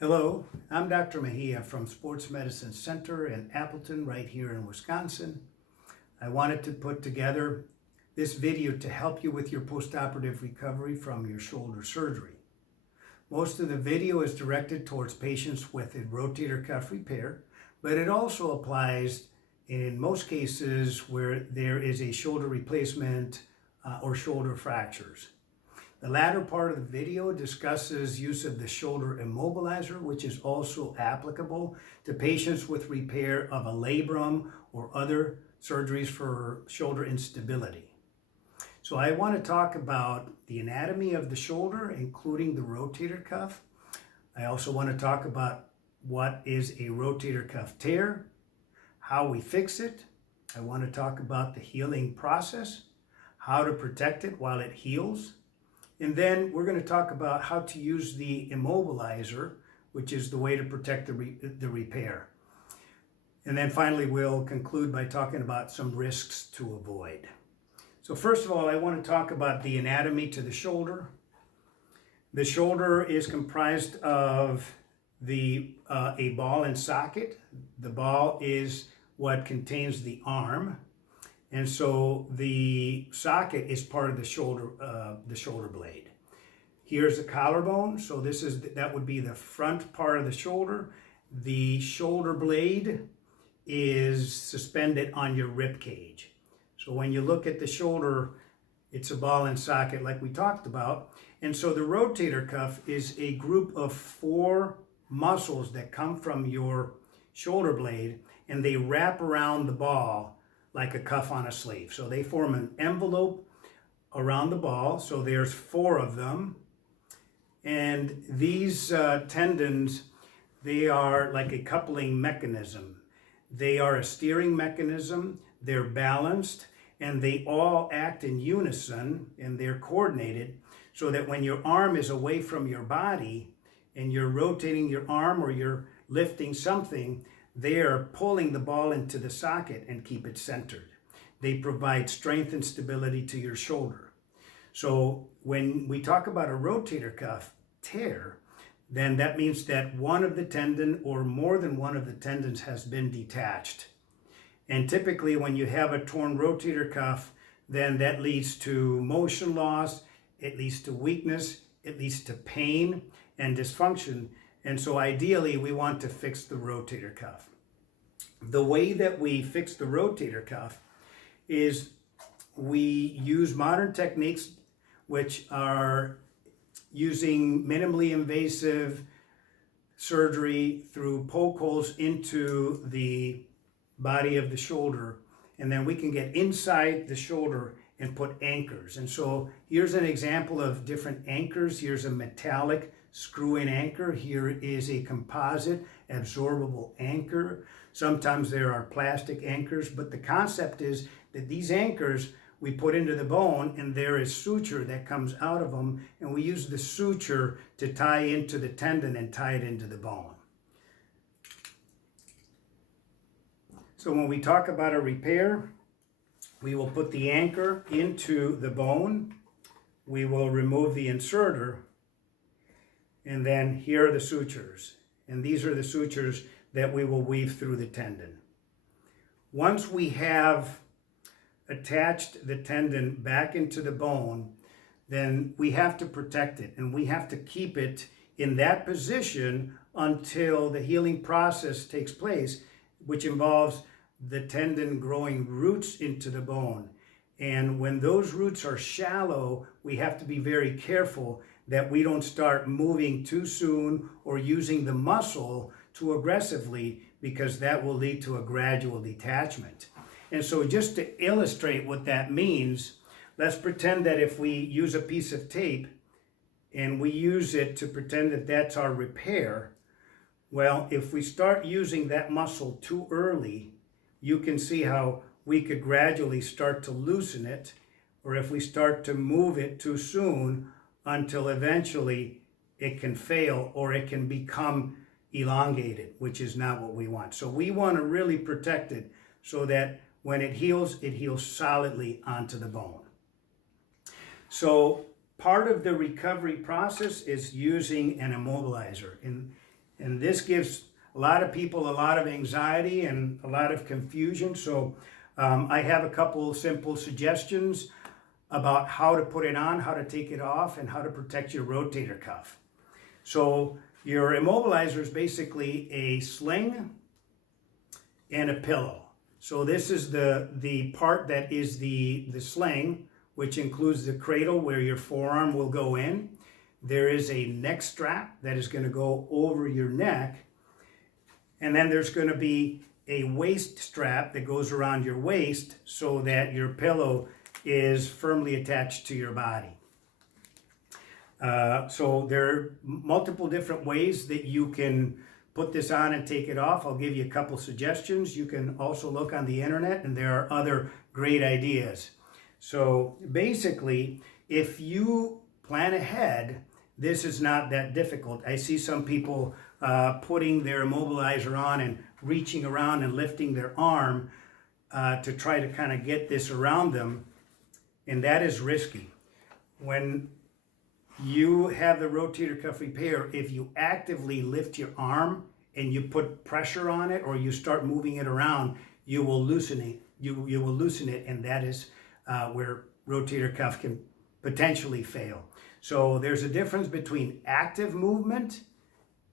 Hello, I'm Dr. Mejia from Sports Medicine Center in Appleton, right here in Wisconsin. I wanted to put together this video to help you with your postoperative recovery from your shoulder surgery. Most of the video is directed towards patients with a rotator cuff repair, but it also applies in most cases where there is a shoulder replacement or shoulder fractures. The latter part of the video discusses use of the shoulder immobilizer, which is also applicable to patients with repair of a labrum or other surgeries for shoulder instability. So I want to talk about the anatomy of the shoulder, including the rotator cuff. I also want to talk about what is a rotator cuff tear, how we fix it. I want to talk about the healing process, how to protect it while it heals. And then we're going to talk about how to use the immobilizer, which is the way to protect the repair. And then finally, we'll conclude by talking about some risks to avoid. So first of all, I want to talk about the anatomy to the shoulder. The shoulder is comprised of a ball and socket. The ball is what contains the arm. And so the socket is part of the shoulder blade. Here's the collarbone. So that would be the front part of the shoulder. The shoulder blade is suspended on your rib cage. So when you look at the shoulder, it's a ball and socket like we talked about. And so the rotator cuff is a group of 4 muscles that come from your shoulder blade, and they wrap around the ball like a cuff on a sleeve. So they form an envelope around the ball. So there's 4 of them. And these tendons, they are like a coupling mechanism. They are a steering mechanism. They're balanced, and they all act in unison, and they're coordinated so that when your arm is away from your body and you're rotating your arm or you're lifting something, they are pulling the ball into the socket and keep it centered. They provide strength and stability to your shoulder. So when we talk about a rotator cuff tear, then that means that one of the tendon or more than one of the tendons has been detached. And typically when you have a torn rotator cuff, then that leads to motion loss, it leads to weakness, it leads to pain and dysfunction. And so ideally, we want to fix the rotator cuff. The way that we fix the rotator cuff is we use modern techniques, which are using minimally invasive surgery through poke holes into the body of the shoulder. And then we can get inside the shoulder and put anchors. And so here's an example of different anchors. Here's a metallic screw-in anchor. Here is a composite absorbable anchor. Sometimes there are plastic anchors, but the concept is that these anchors we put into the bone, and there is suture that comes out of them, and we use the suture to tie into the tendon and tie it into the bone. So when we talk about a repair, we will put the anchor into the bone, we will remove the inserter, and then here are the sutures. And these are the sutures that we will weave through the tendon. Once we have attached the tendon back into the bone, then we have to protect it, and we have to keep it in that position until the healing process takes place, which involves the tendon growing roots into the bone. And when those roots are shallow, we have to be very careful that we don't start moving too soon or using the muscle too aggressively, because that will lead to a gradual detachment. And so just to illustrate what that means, let's pretend that if we use a piece of tape and we use it to pretend that that's our repair, well, if we start using that muscle too early, you can see how we could gradually start to loosen it, or if we start to move it too soon, until eventually it can fail or it can become elongated, which is not what we want. So we want to really protect it so that when it heals solidly onto the bone. So part of the recovery process is using an immobilizer. And this gives a lot of people a lot of anxiety and a lot of confusion. So I have a couple simple suggestions about how to put it on, how to take it off, and how to protect your rotator cuff. So your immobilizer is basically a sling and a pillow. So this is the part that is the sling, which includes the cradle where your forearm will go in. There is a neck strap that is going to go over your neck. And then there's going to be a waist strap that goes around your waist so that your pillow is firmly attached to your body. So there are multiple different ways that you can put this on and take it off. I'll give you a couple suggestions. You can also look on the internet, and there are other great ideas. So basically, if you plan ahead, this is not that difficult. I see some people putting their immobilizer on and reaching around and lifting their arm to try to kind of get this around them, and that is risky. When you have the rotator cuff repair, if you actively lift your arm and you put pressure on it or you start moving it around, you will loosen it. You will loosen it, and that is where rotator cuff can potentially fail. So there's a difference between active movement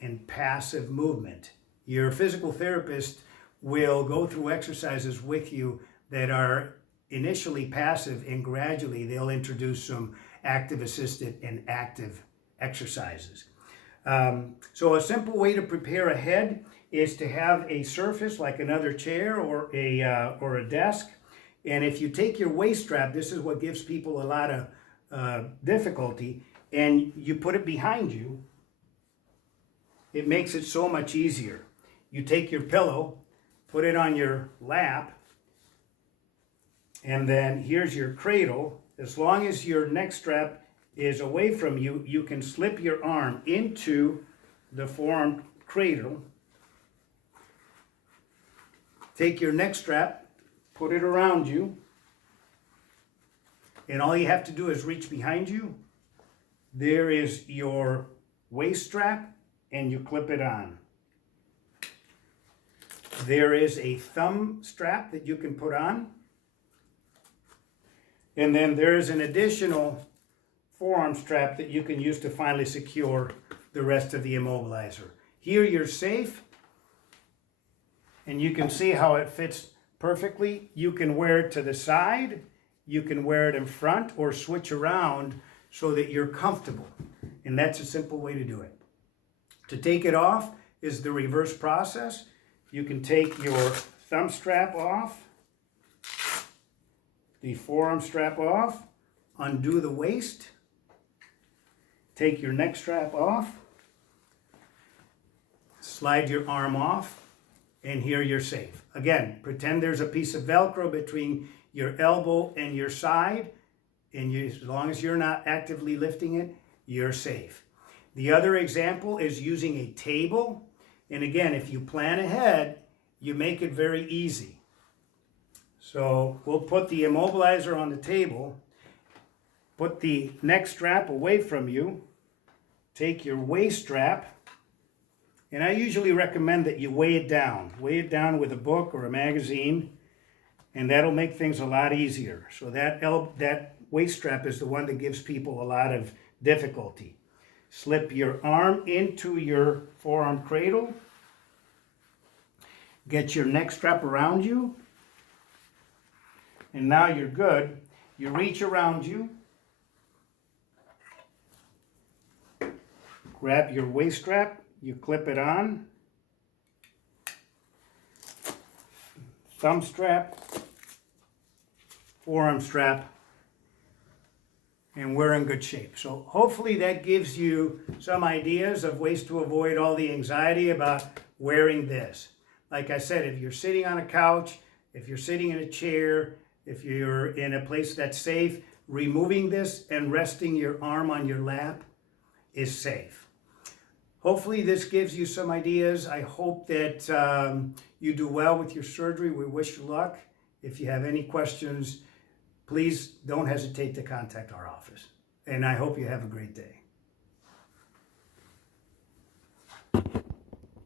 and passive movement. Your physical therapist will go through exercises with you that are initially passive, and gradually they'll introduce some active assisted and active exercises. So a simple way to prepare ahead is to have a surface like another chair or a desk. And if you take your waist strap, this is what gives people a lot of difficulty, and you put it behind you, it makes it so much easier. You take your pillow, put it on your lap, and then here's your cradle. As long as your neck strap is away from you, you can slip your arm into the forearm cradle. Take your neck strap, put it around you, and all you have to do is reach behind you. There is your waist strap, and you clip it on. There is a thumb strap that you can put on. And then there is an additional forearm strap that you can use to finally secure the rest of the immobilizer. Here you're safe, and you can see how it fits perfectly. You can wear it to the side, you can wear it in front, or switch around so that you're comfortable. And that's a simple way to do it. To take it off is the reverse process. You can take your thumb strap off, the forearm strap off, undo the waist, take your neck strap off, slide your arm off, and here you're safe. Again, pretend there's a piece of Velcro between your elbow and your side, and as long as you're not actively lifting it, you're safe. The other example is using a table. And again, if you plan ahead, you make it very easy. So we'll put the immobilizer on the table, put the neck strap away from you, take your waist strap, and I usually recommend that you weigh it down. Weigh it down with a book or a magazine, and that'll make things a lot easier. So that waist strap is the one that gives people a lot of difficulty. Slip your arm into your forearm cradle. Get your neck strap around you. And now you're good. You reach around you. Grab your waist strap. You clip it on. Thumb strap. Forearm strap. And we're in good shape. So hopefully that gives you some ideas of ways to avoid all the anxiety about wearing this. Like I said, if you're sitting on a couch, if you're sitting in a chair, if you're in a place that's safe, removing this and resting your arm on your lap is safe. Hopefully this gives you some ideas. I hope that you do well with your surgery. We wish you luck. If you have any questions, please don't hesitate to contact our office. And I hope you have a great day.